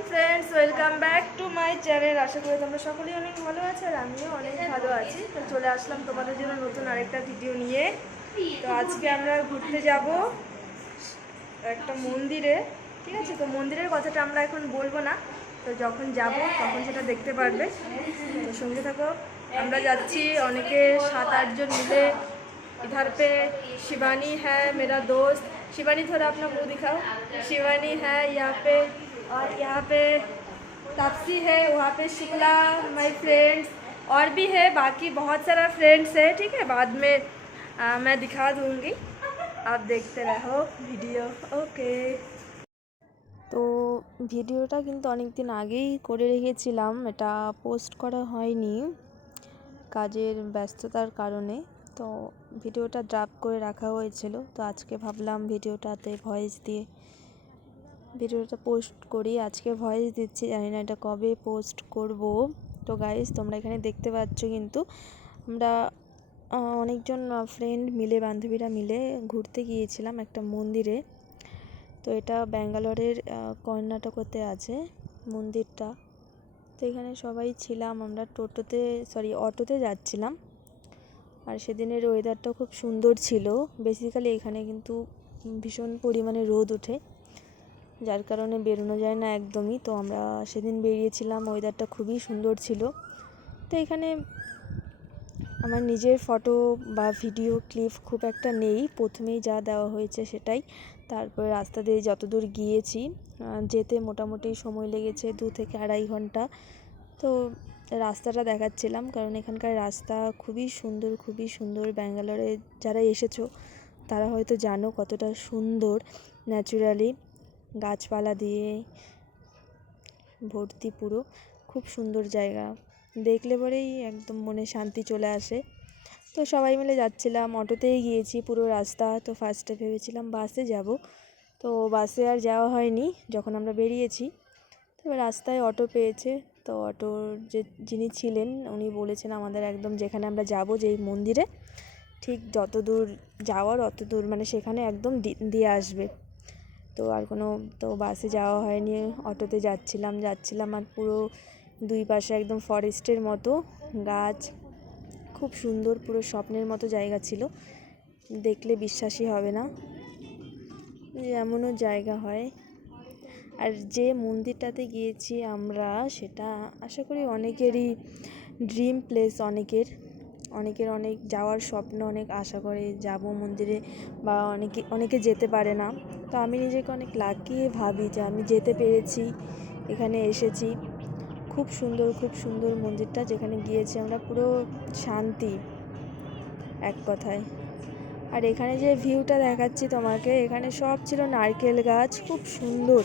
Morning friends, welcome back to my channel. আশা করি তোমরা সকলেই অনেক ভালো আছো আর আমিও অনেক ভালো আছি। তো চলে আসলাম তোমাদের জন্য নতুন আরেকটা ভিডিও নিয়ে। তো আজকে আমরা ঘুরতে যাব একটা মন্দিরে, ঠিক আছে? তো মন্দিরের কথাটা আমরা এখন বলবো না, তো যখন যাব তখন সেটা দেখতে পারবে। তো সঙ্গে থাকো। আমরা যাচ্ছি অনেকে 7-8 জন মিলে। इधर पे शिवानी है मेरा दोस्त। शिवानी थोड़ा अपना मुंह दिखाओ। शिवानी है यहाँ पे, और यहाँ पे तापसी है, वहाँ पे शुक्ला माय फ्रेंड्स और भी है, बाकी बहुत सारा फ्रेंड्स है, ठीक है? बाद में मैं दिखा दूँगी, आप देखते रहो ভিডিও। ওকে। তো ভিডিওটা কিন্তু অনেক দিন আগেই করে রেখেছিলাম, এটা পোস্ট করা হয়নি কাজের ব্যস্ততার কারণে। তো ভিডিওটা ড্রাফট করে রাখা হয়েছিল, তো আজকে ভাবলাম ভিডিওটাতে ভয়েস দিয়ে ভিডিওটা পোস্ট করি। আজকে ভয়েস দিচ্ছি, জানি না এটা কবে পোস্ট করব। তো গাইস, তোমরা এখানে দেখতে পাচ্ছ কিন্তু আমরা অনেকজন ফ্রেন্ড মিলে, বান্ধবীরা মিলে ঘুরতে গিয়েছিলাম একটা মন্দিরে। তো এটা ব্যাঙ্গালোরের কর্ণাটকতে আছে মন্দিরটা। তো এখানে সবাই ছিলাম, আমরা অটোতে যাচ্ছিলাম। আর সেদিনের ওয়েদারটা খুব সুন্দর ছিল। বেসিক্যালি এখানে কিন্তু ভীষণ পরিমাণে রোদ ওঠে, যার কারণে বেরোনো যায় না একদমই। তো আমরা সেদিন বেরিয়েছিলাম, ওয়েদারটা খুবই সুন্দর ছিল। তো এখানে আমার নিজের ফটো বা ভিডিও ক্লিপ খুব একটা নেই, প্রথমেই যা দেওয়া হয়েছে সেটাই। তারপরে রাস্তা দিয়ে যতদূর গিয়েছি, যেতে মোটামুটি সময় লেগেছে 2 থেকে 2.5 ঘন্টা। তো রাস্তাটা দেখাচ্ছিলাম, কারণ এখানকার রাস্তা খুবই সুন্দর। ব্যাঙ্গালোরে যারা এসেছো তারা হয়তো জানো কতটা সুন্দর, ন্যাচারালি গাছপালা দিয়ে ভর্তি, পুরো খুব সুন্দর জায়গা। দেখলে পরেই একদম মনে শান্তি চলে আসে। তো সবাই মিলে যাচ্ছিলাম, অটোতেই গিয়েছি পুরো রাস্তা। তো ফার্স্টে ভেবেছিলাম বাসে যাব, তো বাসে আর যাওয়া হয়নি যখন আমরা বেরিয়েছি। তো রাস্তায় অটো পেয়েছে, তো অটোর যিনি ছিলেন উনি বলেছেন আমাদের একদম যেখানে আমরা যাব, যেই মন্দিরে ঠিক যত দূর যাওয়ার অত দূর, মানে সেখানে একদম দিয়ে আসবে। তো আর তো বাসে যাওয়া হয়নি, অটোতে যাচ্ছিলাম। আর পুরো দুই পাশে একদম ফরেস্টের মতো গাছ, খুব সুন্দর, পুরো স্বপ্নের মতো জায়গা ছিল। দেখলে বিশ্বাসই হবে না যে এমনও জায়গা হয়। আর যে মন্দিরটাতে গিয়েছি আমরা, সেটা আশা করি অনেকেরই ড্রিম প্লেস, অনেকের অনেক যাওয়ার স্বপ্ন, অনেক আশা করে যাব মন্দিরে, বা অনেকে যেতে পারে না। তো আমি নিজেকে অনেক লাকি ভাবি যে আমি যেতে পেরেছি, এখানে এসেছি। খুব সুন্দর মন্দিরটা, যেখানে গিয়েছি আমরা পুরো শান্তি এক কথায়। আর এখানে যে ভিউটা দেখাচ্ছি তোমাকে, এখানে সব ছিল নারকেল গাছ, খুব সুন্দর।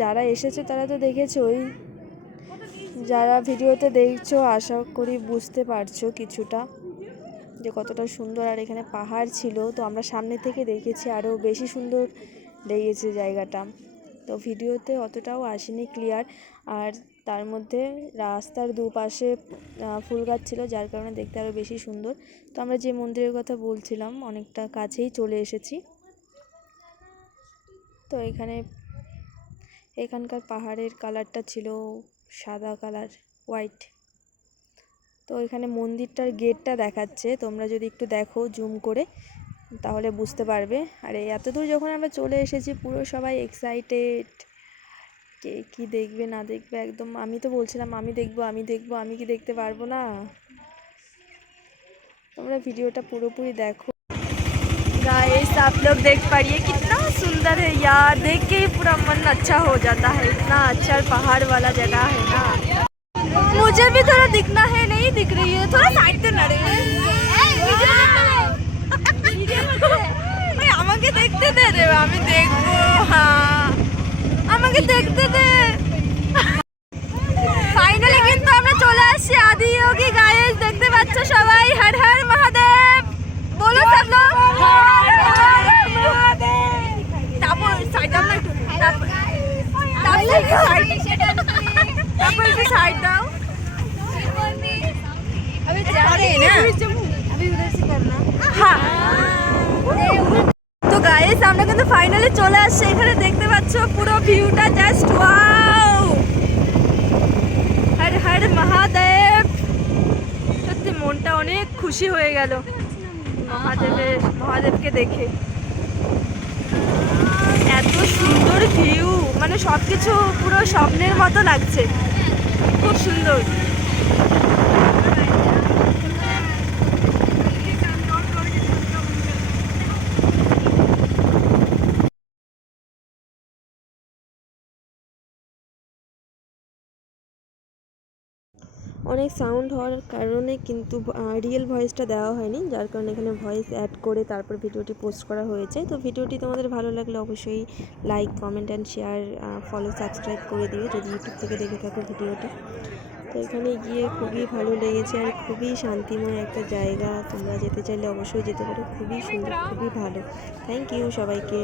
যারা এসেছে তারা তো দেখেছোই, যারা ভিডিওতে দেখছো আশা করি বুঝতে পারছো কিছুটা যে কতটা সুন্দর। আর এখানে পাহাড় ছিল, তো আমরা সামনে থেকে দেখেছি, আরও বেশি সুন্দর লেগেছে জায়গাটা। তো ভিডিওতে অতটাও আসেনি ক্লিয়ার। আর তার মধ্যে রাস্তার দুপাশে ফুল গাছ ছিল, যার কারণে দেখতে আরও বেশি সুন্দর। তো আমরা যে মন্দিরের কথা বলছিলাম অনেকটা কাছেই চলে এসেছি। তো এখানকার পাহাড়ের কালারটা ছিল সাদা কালার, হোয়াইট। তো এখানে মন্দিরটার গেটটা দেখাচ্ছে, তোমরা যদি একটু দেখো জুম করে তাহলে বুঝতে পারবে। আর এত দূর যখন আমরা চলে এসেছি, পুরো সবাই এক্সাইটেড, কে কি দেখবে না দেখবে একদম। আমি তো বলছিলাম আমি দেখবো, আমি কি দেখতে পারবো না? তোমরা ভিডিওটা পুরোপুরি দেখো। गाइस, आप लोग देख पाइए कितना सुंदर है यार, देख के ही पूरा मन अच्छा हो जाता है। इतना अच्छा पहाड़ वाला जगह है ना। मुझे भी थोड़ा दिखना है, नहीं दिख रही है, थोड़ा साइड से ना रे। আমাকে দেখতে দে রে, আমি দেখবো। হ্যাঁ, আমাকে দেখতে দে। ফাইনালি কিন্তু আমরা চলে আসছি আদিয়োগী। গাইস, দেখতে পাচ্ছ সবাই, হর হর মহাদেব বলো সব লোক। তারপর সাইড দাও না একটু, তারপর একটু সাইড দাও। अभी जा रहे हैं ना, अभी उधर से करना। हाँ। তো গাইস, আমরা কিন্তু ফাইনালি চলে আসছি। এখানে দেখতে পাচ্ছ পুরো ভিউটা, জাস্ট ওয়াও। গেল মহাদেবকে দেখে। এত সুন্দর ভিউ, মানে সব কিছু পুরো স্বপ্নের মতো লাগছে, খুব সুন্দর। অনেক সাউন্ড হওয়ার কারণে কিন্তু রিয়েল ভয়েসটা দেওয়া হয়নি, যার কারণে এখানে ভয়েস অ্যাড করে তারপর ভিডিওটি পোস্ট করা হয়েছে। তো ভিডিওটি তোমাদের ভালো লাগলে অবশ্যই like, comment and share, follow, subscribe করে দিও যদি ইউটিউব থেকে দেখে থাকো ভিডিওটা। তো এখানে গিয়ে খুবই ভালো লেগেছে আর খুবই শান্তিময় একটা জায়গা। তোমরা যেতে চাইলে অবশ্যই যেতে পারো, খুবই সুন্দর, খুবই ভালো। থ্যাংক ইউ সবাইকে।